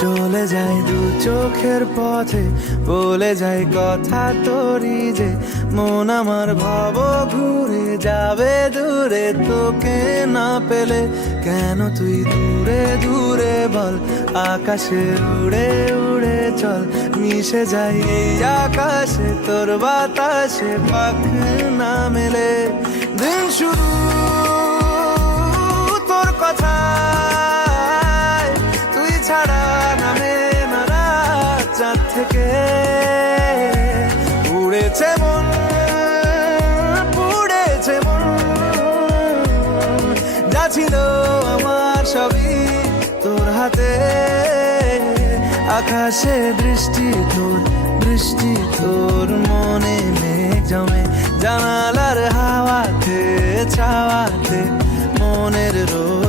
চলে যায় দু চোখের পথে, বলে যায় কথা তোরই যে মন আমার ভাব ঘুরে যাবে দূরে তোকে না পেলে। কেন তুই দূরে দূরে বল, আকাশে উড়ে উড়ে চল, মিশে যাই এই আকাশে তোর বাতাসে পাখ না মেলে। দিন শুরু তোর কথা, তুই ছাড়া নামে না রাত চাঁদ থেকে। উড়েছে মন, পুড়েছে মন, যা ছিল আমার সবই তোর হাতে। আকাশে বৃষ্টি তোর, বৃষ্টি তোর, মনে মেঘ জমে জানালার হাওয়াতে ছাওয়াতে, মনের রোদ